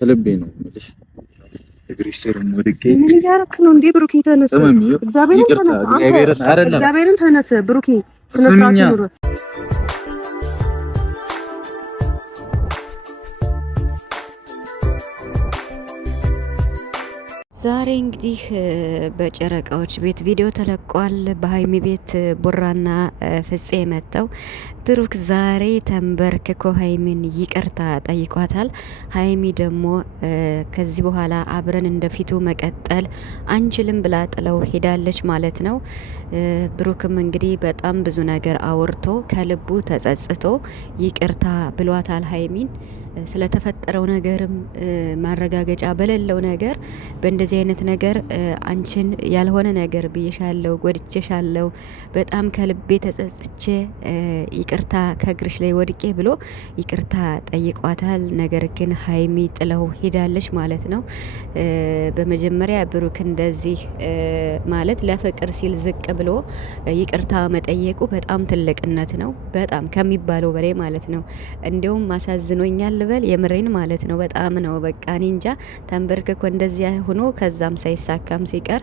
ከልቤ ነው የምልሽ። እግርሽ ስር ወድቄ ምን እያደረክ ነው እንዴ? ብሩኬ ተነስ፣ እግዚአብሔርን ተነስ ብሩኬ፣ ስነ ስርዓት ይኑር። ዛሬ እንግዲህ በጨረቃዎች ቤት ቪዲዮ ተለቋል። በሀይሚ ቤት ቡራና ፍፄ መጥተው ብሩክ ዛሬ ተንበርክኮ ሀይሚን ይቅርታ ጠይቋታል። ሀይሚ ደግሞ ከዚህ በኋላ አብረን እንደፊቱ መቀጠል አንችልም ብላ ጥለው ሄዳለች ማለት ነው። ብሩክም እንግዲህ በጣም ብዙ ነገር አውርቶ ከልቡ ተጸጽቶ ይቅርታ ብሏታል ሀይሚን። ስለተፈጠረው ነገርም ማረጋገጫ በሌለው ነገር በእንደዚህ አይነት ነገር አንቺን ያልሆነ ነገር ብዬሻለሁ፣ ጎድቼሻለሁ፣ በጣም ከልቤ ተጸጽቼ ይቅርታ ከእግርሽ ላይ ወድቄ ብሎ ይቅርታ ጠይቋታል። ነገር ግን ሀይሚ ጥለው ሄዳለች ማለት ነው። በመጀመሪያ ብሩክ እንደዚህ ማለት ለፍቅር ሲል ዝቅ ብሎ ይቅርታ መጠየቁ በጣም ትልቅነት ነው፣ በጣም ከሚባለው በላይ ማለት ነው። እንዲያውም አሳዝኖኛል በል የምሬን ማለት ነው። በጣም ነው በቃ እኔ እንጃ ተንበርክኮ እንደዚያ ሆኖ ከዛም ሳይሳካም ሲቀር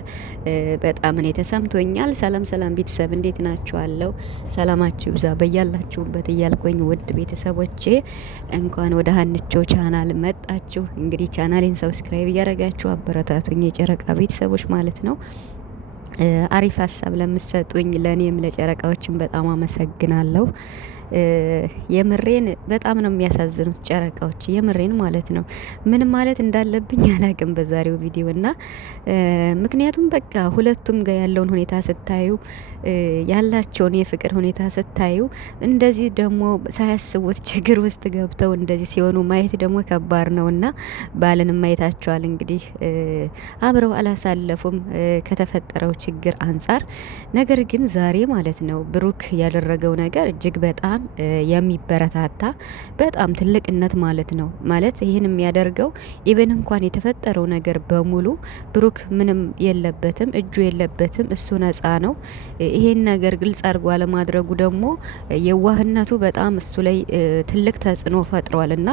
በጣም እኔ ተሰምቶኛል። ሰላም ሰላም ቤተሰብ እንዴት ናችኋለሁ? ሰላማችሁ ይብዛ በያላችሁበት እያልኩኝ ውድ ቤተሰቦቼ እንኳን ወደ ሀንቾ ቻናል መጣችሁ። እንግዲህ ቻናሌን ሰብስክራይብ እያደረጋችሁ አበረታቱኝ የጨረቃ ቤተሰቦች ማለት ነው። አሪፍ ሀሳብ ለምትሰጡኝ ለእኔም ለጨረቃዎችን በጣም አመሰግናለሁ። የምሬን በጣም ነው የሚያሳዝኑት ጨረቃዎች፣ የምሬን ማለት ነው። ምን ማለት እንዳለብኝ አላቅም በዛሬው ቪዲዮ እና ምክንያቱም በቃ ሁለቱም ጋር ያለውን ሁኔታ ስታዩ ያላቸውን የፍቅር ሁኔታ ስታዩ እንደዚህ ደግሞ ሳያስቡት ችግር ውስጥ ገብተው እንደዚህ ሲሆኑ ማየት ደግሞ ከባድ ነው እና ባልን ማየታቸዋል እንግዲህ አብረው አላሳለፉም ከተፈጠረው ችግር አንጻር። ነገር ግን ዛሬ ማለት ነው ብሩክ ያደረገው ነገር እጅግ በጣም የሚበረታታ በጣም ትልቅነት ማለት ነው። ማለት ይህን የሚያደርገው ኢቨን እንኳን የተፈጠረው ነገር በሙሉ ብሩክ ምንም የለበትም፣ እጁ የለበትም፣ እሱ ነፃ ነው። ይሄን ነገር ግልጽ አድርጎ አለማድረጉ ደግሞ የዋህነቱ በጣም እሱ ላይ ትልቅ ተጽዕኖ ፈጥሯል እና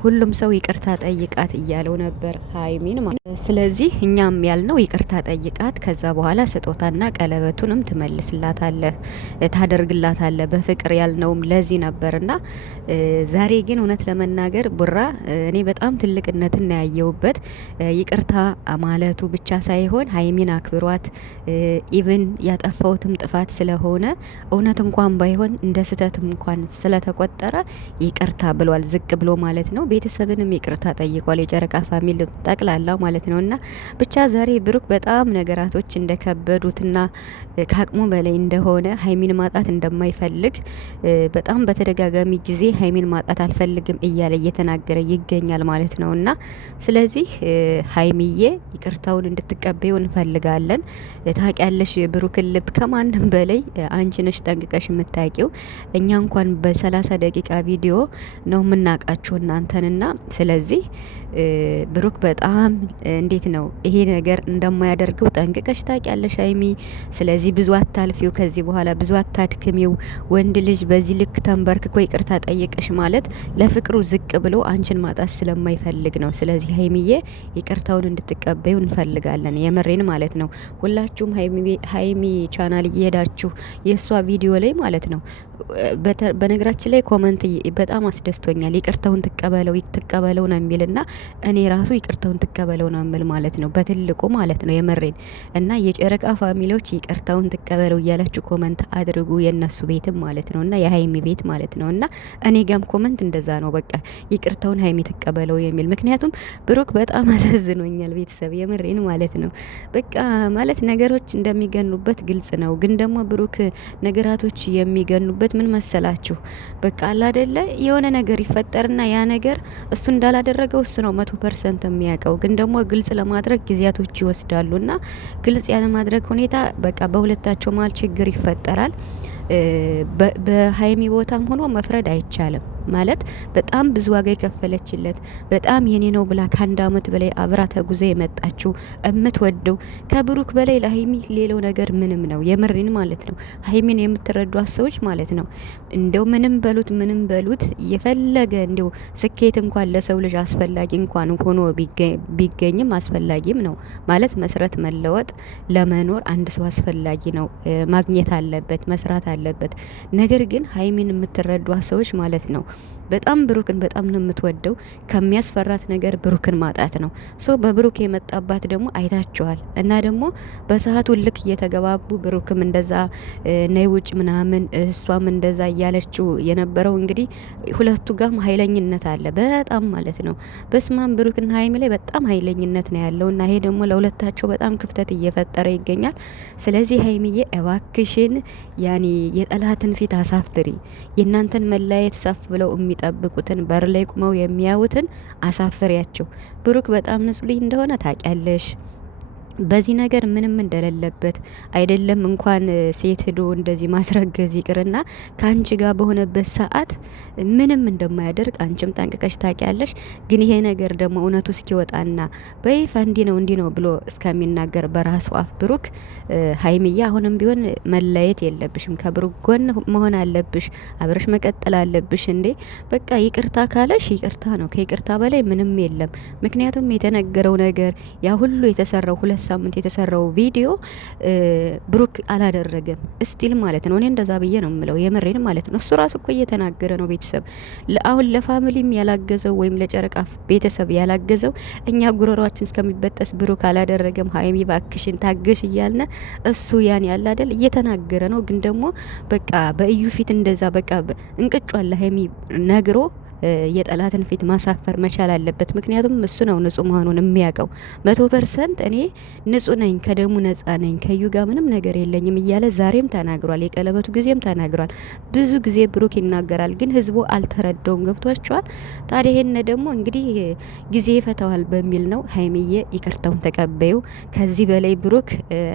ሁሉም ሰው ይቅርታ ጠይቃት እያለው ነበር ሀይሚን ማለት። ስለዚህ እኛም ያልነው ይቅርታ ጠይቃት፣ ከዛ በኋላ ስጦታና ቀለበቱንም ትመልስላታለህ፣ ታደርግላታለህ በፍቅር ያልነውም ለዚህ ነበርና ዛሬ ግን እውነት ለመናገር ቡራ እኔ በጣም ትልቅነትን ያየውበት ይቅርታ ማለቱ ብቻ ሳይሆን ሀይሚን አክብሯት ኢቭን ያጠፋውትም ጥፋት ስለሆነ እውነት እንኳን ባይሆን እንደ ስህተትም እንኳን ስለተቆጠረ ይቅርታ ብሏል፣ ዝቅ ብሎ ማለት ነው። ቤተሰብንም ይቅርታ ጠይቋል፣ የጨረቃ ፋሚሊ ጠቅላላ ማለት ነው። እና ብቻ ዛሬ ብሩክ በጣም ነገራቶች እንደከበዱትና ከአቅሙ በላይ እንደሆነ ሀይሚን ማጣት እንደማይፈልግ በጣም በተደጋጋሚ ጊዜ ሀይሚን ማጣት አልፈልግም እያለ እየተናገረ ይገኛል ማለት ነው። እና ስለዚህ ሀይሚዬ ይቅርታውን እንድትቀበዩ እንፈልጋለን። ታውቂያለሽ የብሩክን ልብ ከማንም በላይ አንቺ ነሽ ጠንቅቀሽ የምታውቂው። እኛ እንኳን በ30 ደቂቃ ቪዲዮ ነው የምናውቃችሁ እናንተንና ስለዚህ ብሩክ በጣም እንዴት ነው ይሄ ነገር እንደማያደርገው ጠንቅቀሽ ታውቂያለሽ ሀይሚ። ስለዚህ ብዙ አታልፊው፣ ከዚህ በኋላ ብዙ አታድክሚው። ወንድ ልጅ በዚህ ልክ ተንበርክኮ ይቅርታ ጠይቀሽ ማለት ለፍቅሩ ዝቅ ብሎ አንቺን ማጣት ስለማይፈልግ ነው። ስለዚህ ሀይሚዬ ይቅርታውን እንድትቀበዩ እንፈልጋለን፣ የምሬን ማለት ነው። ሁላችሁም ሀይሚ ቻናል እየሄዳችሁ የእሷ ቪዲዮ ላይ ማለት ነው። በነገራችን ላይ ኮመንት በጣም አስደስቶኛል። ይቅርታውን ትቀበለው ነው የሚልና እኔ ራሱ ይቅርታውን ትቀበለው ነው የምል ማለት ነው፣ በትልቁ ማለት ነው፣ የመሬን እና የጨረቃ ፋሚሊዎች ይቅርታውን ትቀበለው እያላችሁ ኮመንት አድርጉ፣ የነሱ ቤትም ማለት ነው እና የሀይሚ ቤት ማለት ነው። እና እኔ ጋም ኮመንት እንደዛ ነው፣ በቃ ይቅርታውን ሀይሚ ትቀበለው የሚል ምክንያቱም ብሩክ በጣም አሳዝኖኛል ቤተሰብ፣ የምሬን ማለት ነው። በቃ ማለት ነገሮች እንደሚገኑበት ግልጽ ነው፣ ግን ደግሞ ብሩክ ነገራቶች የሚገኑበት ምን መሰላችሁ? በቃ አላደለ የሆነ ነገር ይፈጠርና ያ ነገር እሱ እንዳላደረገው እሱ ነው 100% የሚያውቀው። ግን ደግሞ ግልጽ ለማድረግ ጊዜያቶች ይወስዳሉና ግልጽ ያለ ማድረግ ሁኔታ በቃ በሁለታቸው መሀል ችግር ይፈጠራል። በሀይሚ ቦታም ሆኖ መፍረድ አይቻልም። ማለት በጣም ብዙ ዋጋ የከፈለችለት በጣም የኔ ነው ብላ ከአንድ አመት በላይ አብራ ተጉዛ የመጣችው የምትወደው ከብሩክ በላይ ለሀይሚ ሌላው ነገር ምንም ነው። የምሬን ማለት ነው። ሀይሚን የምትረዷት ሰዎች ማለት ነው እንደው ምንም በሉት የፈለገ እንደው ስኬት እንኳን ለሰው ልጅ አስፈላጊ እንኳን ሆኖ ቢገኝም አስፈላጊም ነው ማለት መስረት መለወጥ ለመኖር አንድ ሰው አስፈላጊ ነው። ማግኘት አለበት፣ መስራት አለበት። ነገር ግን ሀይሚን የምትረዷት ሰዎች ማለት ነው በጣም ብሩክን በጣም ነው የምትወደው። ከሚያስፈራት ነገር ብሩክን ማጣት ነው። ሶ በብሩክ የመጣባት ደግሞ አይታችኋል። እና ደግሞ በሰዓቱ ልክ እየተገባቡ ብሩክም እንደዛ ነይ ውጭ ምናምን እሷም እንደዛ እያለችው የነበረው እንግዲህ ሁለቱ ጋርም ኃይለኝነት አለ በጣም ማለት ነው። በስማም ብሩክና ሀይሚ ላይ በጣም ኃይለኝነት ነው ያለው እና ይሄ ደግሞ ለሁለታቸው በጣም ክፍተት እየፈጠረ ይገኛል። ስለዚህ ሀይሚዬ እባክሽን ያኔ የጠላትን ፊት አሳፍሪ። የእናንተን መለያየት ሰፍ ብለው የሚጠብቁትን በር ላይ ቁመው የሚያዩትን አሳፍሪያቸው። ብሩክ በጣም ንጹህ እንደሆነ ታውቂያለሽ። በዚህ ነገር ምንም እንደሌለበት አይደለም እንኳን ሴት ሄዶ እንደዚህ ማስረገዝ ይቅርና ከአንቺ ጋር በሆነበት ሰዓት ምንም እንደማያደርግ አንቺም ጠንቅቀሽ ታውቂያለሽ። ግን ይሄ ነገር ደግሞ እውነቱ እስኪወጣና በይፋ እንዲህ ነው ብሎ እስከሚናገር በራሱ አፍ ብሩክ ሀይሚያ አሁንም ቢሆን መለየት የለብሽም፣ ከብሩክ ጎን መሆን አለብሽ፣ አብረሽ መቀጠል አለብሽ። እንዴ በቃ ይቅርታ ካለሽ ይቅርታ ነው። ከይቅርታ በላይ ምንም የለም። ምክንያቱም የተነገረው ነገር ያ ሁሉ የተሰራው ሁለት ሳምንት የተሰራው ቪዲዮ ብሩክ አላደረገም ስቲል ማለት ነው። እኔ እንደዛ ብዬ ነው የምለው የምሬን ማለት ነው። እሱ ራሱ እኮ እየተናገረ ነው። ቤተሰብ አሁን ለፋሚሊም ያላገዘው ወይም ለጨረቃ ቤተሰብ ያላገዘው እኛ ጉሮሯችን እስከሚበጠስ ብሩክ አላደረገም። ሀይሚ ባክሽን ታገሽ እያልነ እሱ ያን ያለ አይደል እየተናገረ ነው። ግን ደግሞ በቃ በእዩ ፊት እንደዛ በቃ እንቅጯን ለሀይሚ ነግሮ የጠላትን ፊት ማሳፈር መቻል አለበት። ምክንያቱም እሱ ነው ንጹህ መሆኑን የሚያውቀው 100%። እኔ ንጹህ ነኝ፣ ከደሙ ነጻ ነኝ፣ ከዩ ጋር ምንም ነገር የለኝም እያለ ዛሬም ተናግሯል። የቀለበቱ ጊዜም ተናግሯል። ብዙ ጊዜ ብሩክ ይናገራል፣ ግን ህዝቡ አልተረዳውም። ገብቷቸዋል። ታዲያ ይሄን ደግሞ እንግዲህ ጊዜ ይፈታዋል በሚል ነው። ሀይሚዬ ይቅርታውን ተቀበዩ። ከዚህ በላይ ብሩክ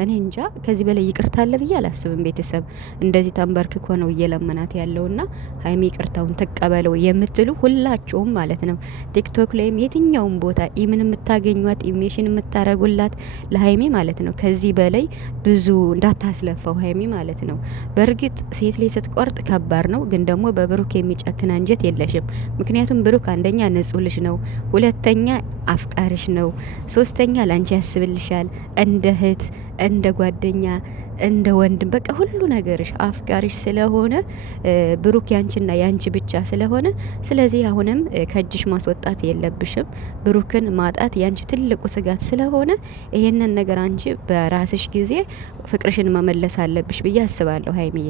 እኔ እንጃ ከዚህ በላይ ይቅርታ አለ ብዬ አላስብም። ቤተሰብ እንደዚህ ተንበርክኮ ነው እየለመናት ያለውና ሀይሚ ይቅርታውን ተቀበለው የምትሉ ሁላችሁም ማለት ነው ቲክቶክ ላይም የትኛውም ቦታ ኢምን የምታገኟት ኢሜሽን የምታረጉላት ለሀይሚ ማለት ነው ከዚህ በላይ ብዙ እንዳታስለፋው ሀይሚ ማለት ነው። በእርግጥ ሴት ላይ ስትቆርጥ ከባድ ነው፣ ግን ደግሞ በብሩክ የሚጨክን አንጀት የለሽም። ምክንያቱም ብሩክ አንደኛ ንጹህ ልጅ ነው፣ ሁለተኛ አፍቃሪሽ ነው፣ ሶስተኛ ላንቺ ያስብልሻል እንደ እህት እንደ ጓደኛ እንደ ወንድም በቃ ሁሉ ነገርሽ አፍቃሪሽ ስለሆነ ብሩክ ያንቺና ያንቺ ብቻ ስለሆነ ስለዚህ አሁንም ከእጅሽ ማስወጣት የለብሽም። ብሩክን ማጣት ያንቺ ትልቁ ስጋት ስለሆነ ይሄንን ነገር አንቺ በራስሽ ጊዜ ፍቅርሽን መመለስ አለብሽ ብዬ አስባለሁ ሀይሚዬ።